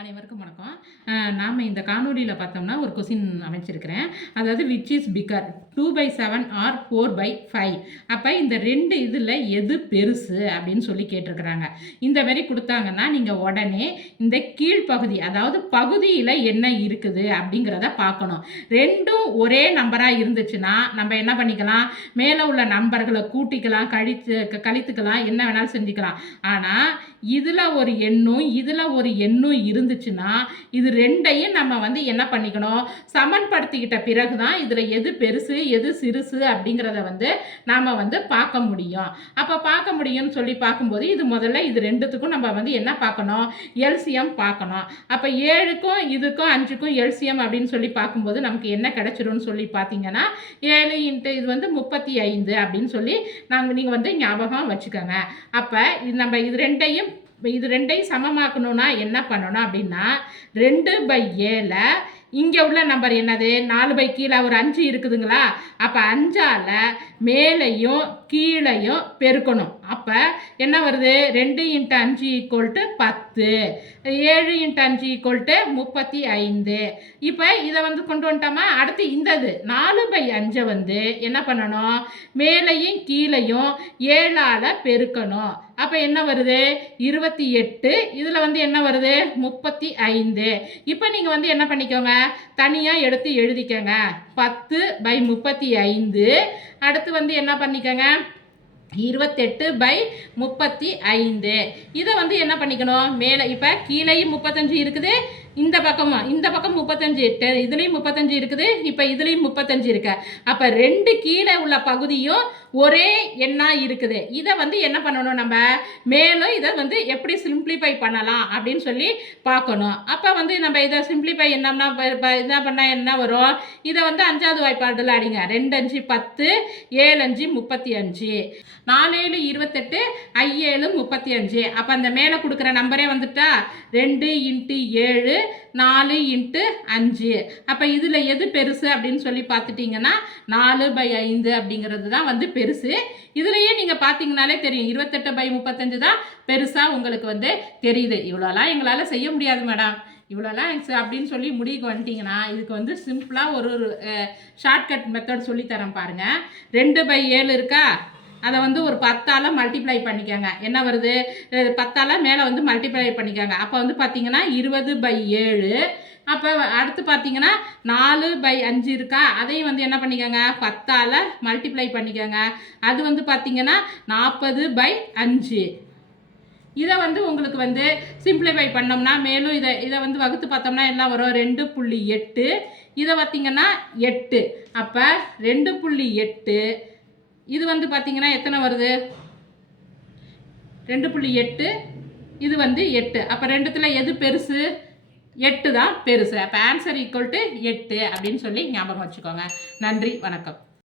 அனைவருக்கும் வணக்கம். நாம் இந்த காணொலியில் பார்த்தோம்னா ஒரு கொஸ்டின் அமைச்சிருக்கிறேன். அதாவது விச் இஸ் பிகர் 2/7 ஆர் 4/5. அப்போ இந்த ரெண்டு இதில் எது பெருசு அப்படின்னு சொல்லி கேட்டிருக்கிறாங்க. இந்த மாதிரி கொடுத்தாங்கன்னா நீங்கள் உடனே இந்த கீழ்ப்பகுதி, அதாவது பகுதியில் என்ன இருக்குது அப்படிங்கிறத பார்க்கணும். ரெண்டும் ஒரே நம்பராக இருந்துச்சுன்னா நம்ம என்ன பண்ணிக்கலாம், மேலே உள்ள நம்பர்களை கூட்டிக்கலாம், கழித்துக்கலாம், என்ன வேணாலும் செஞ்சுக்கலாம். ஆனால் இதில் ஒரு எண்ணும் இதில் ஒரு எண்ணும் இருந்துச்சுன்னா இது ரெண்டையும் நம்ம என்ன பண்ணிக்கணும், சமன்படுத்திக்கிட்ட பிறகு தான் இதில் எது பெருசு எது சிறுசு அப்படிங்கிறத நாம் பார்க்க முடியும். அப்போ பார்க்க முடியும்னு சொல்லி பார்க்கும்போது இது முதல்ல இது ரெண்டுத்துக்கும் நம்ம என்ன பார்க்கணும், எல்சியம் பார்க்கணும். அப்போ 7க்கும் இதுக்கும் 5க்கும் எல்சியம் அப்படின்னு சொல்லி பார்க்கும்போது நமக்கு என்ன கிடைச்சிரும்னு சொல்லி பார்த்தீங்கன்னா 7 × இது 35 அப்படின்னு சொல்லி நீங்கள் ஞாபகம் வச்சுக்கோங்க. அப்போ நம்ம இது ரெண்டையும் சமமாக்கணும்னா என்ன பண்ணணும் அப்படின்னா 2/7 இங்கே உள்ள நம்பர் என்னது, 4 கீழே ஒரு 5 இருக்குதுங்களா, அப்போ 5ஆல் மேலையும் கீழையும் பெருக்கணும். அப்போ என்ன வருது, 2 × 5 = 10, 7 × 5 = 35. இப்போ இதை கொண்டு வந்துட்டோமா. அடுத்து இந்தது 4/5 என்ன பண்ணணும், மேலையும் கீழையும் 7ஆல் பெருக்கணும். அப்போ என்ன வருது, 28. இதில் என்ன வருது, 35. இப்போ நீங்கள் என்ன பண்ணிக்கோங்க, தனியாக எடுத்து எழுதிக்கோங்க. 10/35. அடுத்து என்ன பண்ணிக்கோங்க, 28/35. இதை என்ன பண்ணிக்கணும், மேலே இப்போ கீழேயும் 35 இருக்குது, இந்த பக்கம் 35, இதுலேயும் 35 இருக்குது, இப்போ இதுலேயும் 35 இருக்கு. அப்போ ரெண்டு கீழே உள்ள பகுதியும் ஒரே எண்ணாக இருக்குது. இதை என்ன பண்ணணும், நம்ம மேலும் இதை எப்படி சிம்பிளிஃபை பண்ணலாம் அப்படின்னு சொல்லி பார்க்கணும். அப்போ நம்ம இதை சிம்பிளிஃபை என்ன பண்ணால் என்ன வரும், இதை 5வது வாய்ப்பாடில் அடிங்க. 2 × 5 = 7 × 5 = 35, 4 × 7 = 27, 35. அப்போ அந்த மேலே கொடுக்குற நம்பரே வந்துட்டா 2 × 7 4 × 5. அப்போ இதில் எது பெருசு அப்படின்னு சொல்லி பார்த்துட்டிங்கன்னா 4/5 அப்படிங்கிறது தான் பெருசு. இதுலேயே நீங்கள் பார்த்தீங்கனாலே தெரியும் 28/35 தான் பெருசாக உங்களுக்கு தெரியுது. இவ்வளோலாம் எங்களால் செய்ய முடியாது மேடம், இவ்வளோலாம் அப்படின்னு சொல்லி முடிவுக்கு வந்துட்டிங்கன்னா இதுக்கு சிம்பிளாக ஒரு ஷார்ட்கட் மெத்தட் சொல்லித்தரேன் பாருங்கள். 2/7 இருக்கா, அதை ஒரு 10ஆல் மல்டிப்ளை பண்ணிக்கோங்க. என்ன வருது, 10ஆல் மேலே மல்டிப்ளை பண்ணிக்கோங்க. அப்போ பார்த்தீங்கன்னா 20/7. அப்போ அடுத்து பார்த்தீங்கன்னா 4/5 இருக்கா, அதையும் என்ன பண்ணிக்கோங்க, 10ஆல் மல்டிப்ளை பண்ணிக்கோங்க. அது பார்த்தீங்கன்னா 40/5. இதை உங்களுக்கு சிம்பிளிஃபை பண்ணோம்னா மேலும் இதை வகுத்து பார்த்தோம்னா எல்லாம் வரும் 2.8. இதை பார்த்தீங்கன்னா 8. அப்போ 2.8 இது பார்த்தீங்கன்னா எத்தனை வருது, 2.8. இது 8. அப்போ ரெண்டுத்தில் எது பெருசு, 8 தான் பெருசு. அப்போ ஆன்சர் = 8 அப்படின்னு சொல்லி ஞாபகம் வச்சுக்கோங்க. நன்றி, வணக்கம்.